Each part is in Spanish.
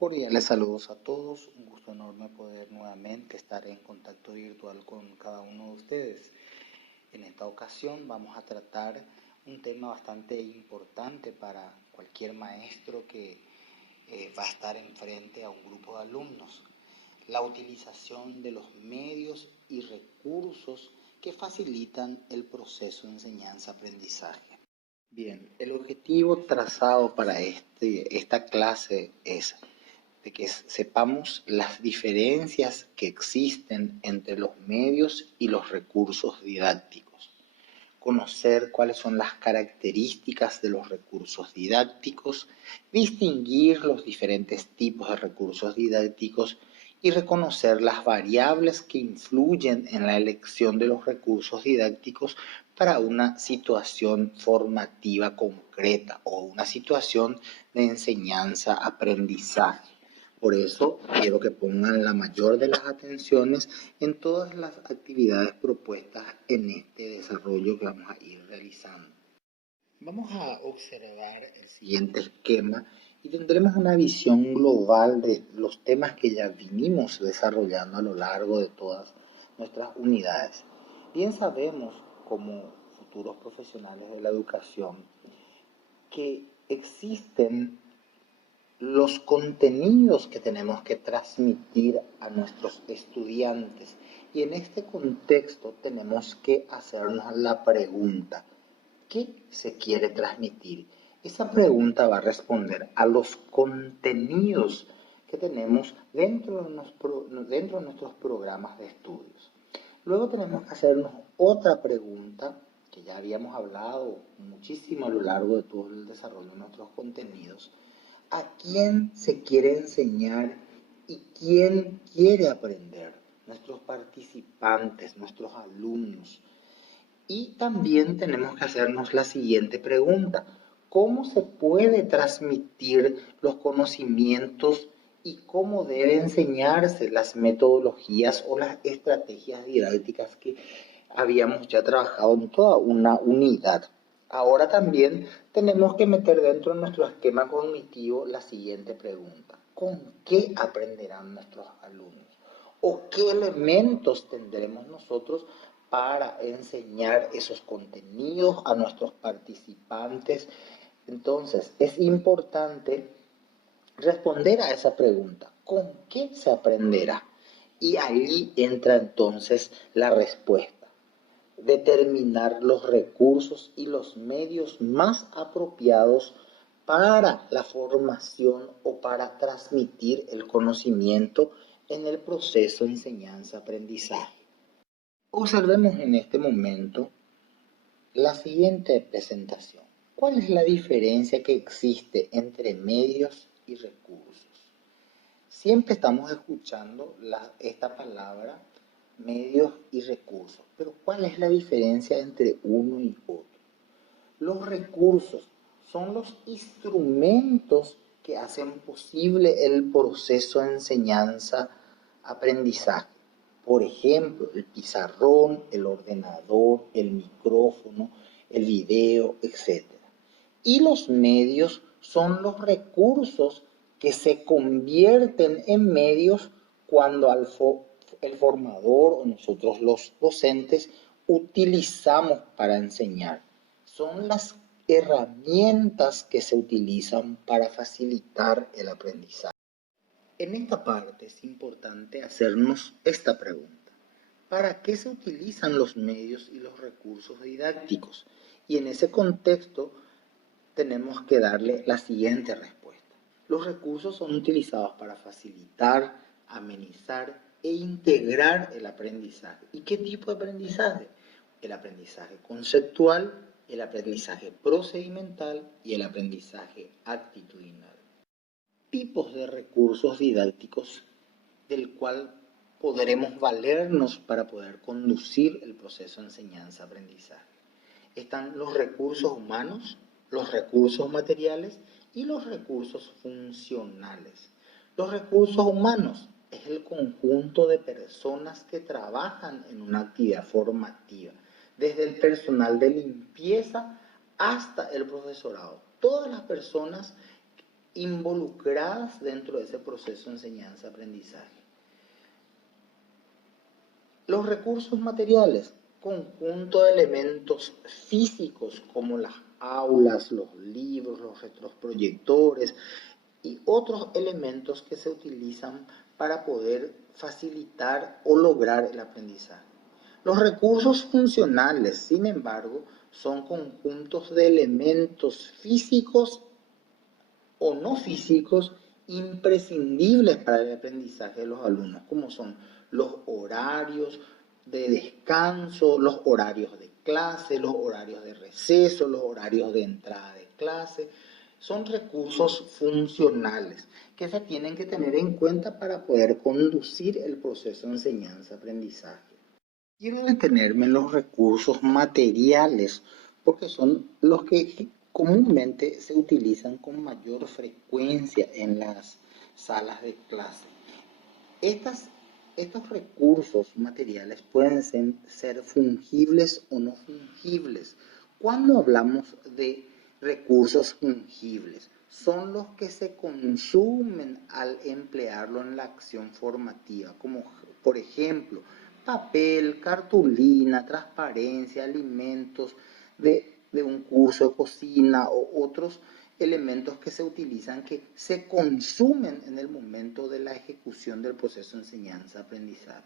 Cordiales saludos a todos, un gusto enorme poder nuevamente estar en contacto virtual con cada uno de ustedes. En esta ocasión vamos a tratar un tema bastante importante para cualquier maestro que va a estar enfrente a un grupo de alumnos: la utilización de los medios y recursos que facilitan el proceso de enseñanza-aprendizaje. Bien, el objetivo trazado para esta clase es de que sepamos las diferencias que existen entre los medios y los recursos didácticos, conocer cuáles son las características de los recursos didácticos, distinguir los diferentes tipos de recursos didácticos y reconocer las variables que influyen en la elección de los recursos didácticos para una situación formativa concreta o una situación de enseñanza-aprendizaje. Por eso quiero que pongan la mayor de las atenciones en todas las actividades propuestas en este desarrollo que vamos a ir realizando. Vamos a observar el siguiente esquema y tendremos una visión global de los temas que ya vinimos desarrollando a lo largo de todas nuestras unidades. Bien sabemos, como futuros profesionales de la educación, que existen los contenidos que tenemos que transmitir a nuestros estudiantes. Y en este contexto tenemos que hacernos la pregunta: ¿qué se quiere transmitir? Esa pregunta va a responder a los contenidos que tenemos dentro de nuestros programas de estudios. Luego tenemos que hacernos otra pregunta que ya habíamos hablado muchísimo a lo largo de todo el desarrollo de nuestros contenidos: ¿a quién se quiere enseñar y quién quiere aprender? Nuestros participantes, nuestros alumnos. Y también tenemos que hacernos la siguiente pregunta: ¿cómo se puede transmitir los conocimientos y cómo debe enseñarse las metodologías o las estrategias didácticas que habíamos ya trabajado en toda una unidad? Ahora también tenemos que meter dentro de nuestro esquema cognitivo la siguiente pregunta: ¿con qué aprenderán nuestros alumnos? ¿O qué elementos tendremos nosotros para enseñar esos contenidos a nuestros participantes? Entonces, es importante responder a esa pregunta: ¿con qué se aprenderá? Y ahí entra entonces la respuesta: determinar los recursos y los medios más apropiados para la formación o para transmitir el conocimiento en el proceso de enseñanza-aprendizaje. Observemos en este momento la siguiente presentación. ¿Cuál es la diferencia que existe entre medios y recursos? Siempre estamos escuchando esta palabra, medios y recursos, pero ¿cuál es la diferencia entre uno y otro? Los recursos son los instrumentos que hacen posible el proceso de enseñanza-aprendizaje. Por ejemplo, el pizarrón, el ordenador, el micrófono, el video, etc. Y los medios son los recursos que se convierten en medios cuando el formador o nosotros los docentes utilizamos para enseñar. Son las herramientas que se utilizan para facilitar el aprendizaje. En esta parte es importante hacernos esta pregunta: ¿para qué se utilizan los medios y los recursos didácticos? Y en ese contexto tenemos que darle la siguiente respuesta: los recursos son utilizados para facilitar, amenizar e integrar el aprendizaje. ¿Y qué tipo de aprendizaje? El aprendizaje conceptual, el aprendizaje procedimental y el aprendizaje actitudinal. Tipos de recursos didácticos del cual podremos valernos para poder conducir el proceso de enseñanza-aprendizaje. Están los recursos humanos, los recursos materiales y los recursos funcionales. Los recursos humanos es el conjunto de personas que trabajan en una actividad formativa, desde el personal de limpieza hasta el profesorado. Todas las personas involucradas dentro de ese proceso de enseñanza-aprendizaje. Los recursos materiales, conjunto de elementos físicos como las aulas, los libros, los retroproyectores y otros elementos que se utilizan para poder facilitar o lograr el aprendizaje. Los recursos funcionales, sin embargo, son conjuntos de elementos físicos o no físicos imprescindibles para el aprendizaje de los alumnos, como son los horarios de descanso, los horarios de clase, los horarios de receso, los horarios de entrada de clase. Son recursos funcionales que se tienen que tener en cuenta para poder conducir el proceso de enseñanza-aprendizaje. Quiero detenerme en los recursos materiales porque son los que comúnmente se utilizan con mayor frecuencia en las salas de clase. Estos recursos materiales pueden ser fungibles o no fungibles. Cuando hablamos de recursos fungibles, son los que se consumen al emplearlo en la acción formativa, como por ejemplo, papel, cartulina, transparencia, alimentos de un curso de cocina o otros elementos que se utilizan que se consumen en el momento de la ejecución del proceso de enseñanza-aprendizaje.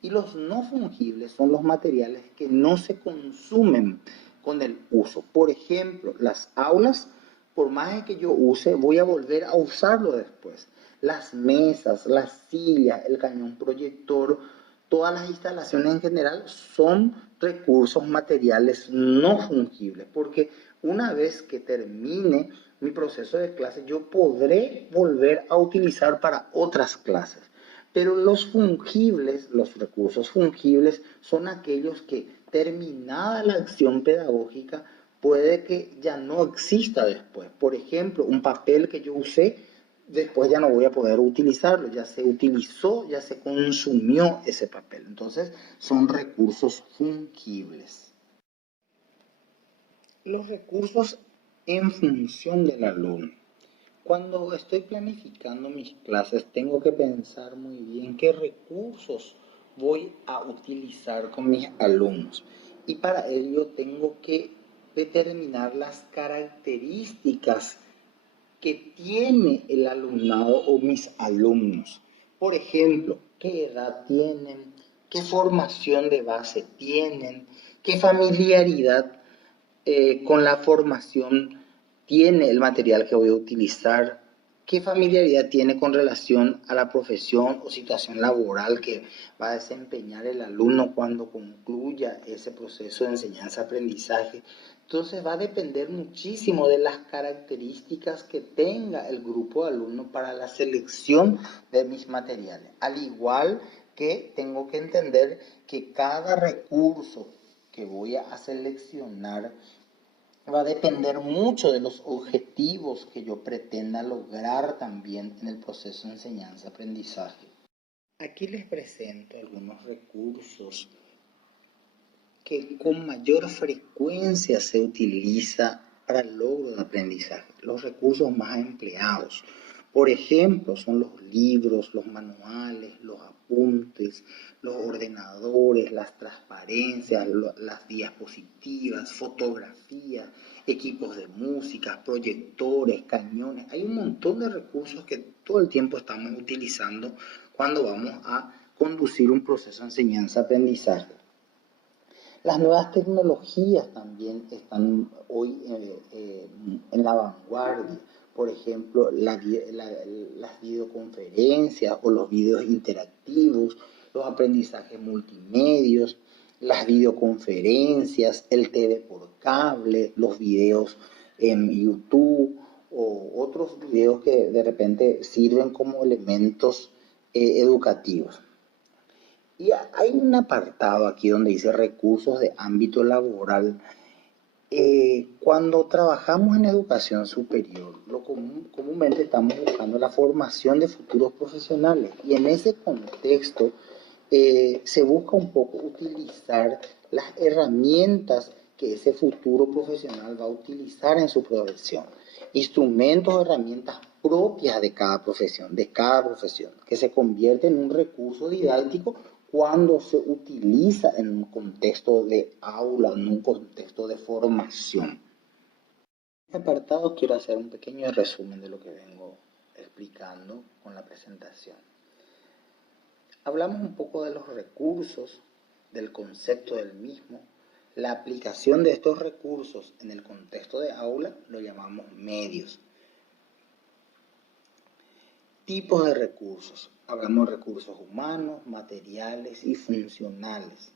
Y los no fungibles son los materiales que no se consumen con el uso. Por ejemplo, las aulas, por más que yo use, voy a volver a usarlo después. Las mesas, las sillas, el cañón proyector, todas las instalaciones en general son recursos materiales no fungibles, porque una vez que termine mi proceso de clase, yo podré volver a utilizar para otras clases. Pero los fungibles, los recursos fungibles, son aquellos que terminada la acción pedagógica puede que ya no exista después. Por ejemplo, un papel que yo usé, después ya no voy a poder utilizarlo, ya se utilizó, ya se consumió ese papel. Entonces, son recursos fungibles. Los recursos en función del alumno. Cuando estoy planificando mis clases, tengo que pensar muy bien qué recursos voy a utilizar con mis alumnos. Y para ello tengo que determinar las características que tiene el alumnado o mis alumnos. Por ejemplo, qué edad tienen, qué formación de base tienen, qué familiaridad con la formación tiene el material que voy a utilizar, qué familiaridad tiene con relación a la profesión o situación laboral que va a desempeñar el alumno cuando concluya ese proceso de enseñanza-aprendizaje. Entonces va a depender muchísimo de las características que tenga el grupo de alumnos para la selección de mis materiales. Al igual que tengo que entender que cada recurso que voy a seleccionar va a depender mucho de los objetivos que yo pretenda lograr también en el proceso de enseñanza-aprendizaje. Aquí les presento algunos recursos que con mayor frecuencia se utiliza para el logro de aprendizaje, los recursos más empleados. Por ejemplo, son los libros, los manuales, los apuntes, los ordenadores, las transparencias, las diapositivas, fotografías, equipos de música, proyectores, cañones. Hay un montón de recursos que todo el tiempo estamos utilizando cuando vamos a conducir un proceso de enseñanza-aprendizaje. Las nuevas tecnologías también están hoy en la vanguardia. Por ejemplo, las videoconferencias o los videos interactivos, los aprendizajes multimedios, las videoconferencias, el TV por cable, los videos en YouTube o otros videos que de repente sirven como elementos educativos. Y hay un apartado aquí donde dice recursos de ámbito laboral. Cuando trabajamos en educación superior, comúnmente estamos buscando la formación de futuros profesionales y en ese contexto se busca un poco utilizar las herramientas que ese futuro profesional va a utilizar en su profesión. Instrumentos, herramientas propias de cada profesión, que se convierte en un recurso didáctico cuando se utiliza en un contexto de aula, en un contexto de formación. En este apartado quiero hacer un pequeño resumen de lo que vengo explicando con la presentación. Hablamos un poco de los recursos, del concepto del mismo. La aplicación de estos recursos en el contexto de aula lo llamamos medios. Tipos de recursos. Hablamos de recursos humanos, materiales y funcionales.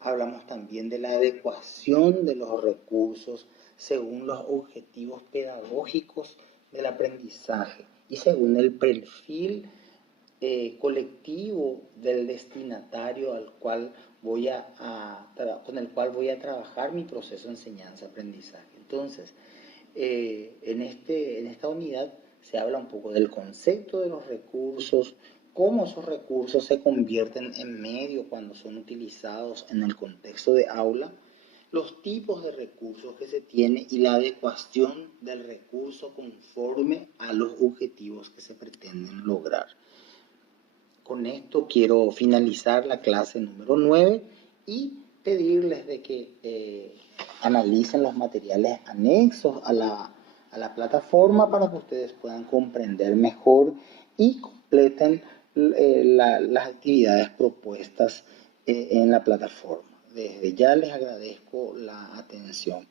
Hablamos también de la adecuación de los recursos según los objetivos pedagógicos del aprendizaje y según el perfil colectivo del destinatario al cual con el cual voy a trabajar mi proceso de enseñanza-aprendizaje. Entonces, en esta unidad se habla un poco del concepto de los recursos, cómo esos recursos se convierten en medio cuando son utilizados en el contexto de aula, los tipos de recursos que se tiene y la adecuación del recurso conforme a los objetivos que se pretenden lograr. Con esto quiero finalizar la clase número 9 y pedirles de que analicen los materiales anexos a la plataforma para que ustedes puedan comprender mejor y completen las actividades propuestas en la plataforma. Desde ya les agradezco la atención.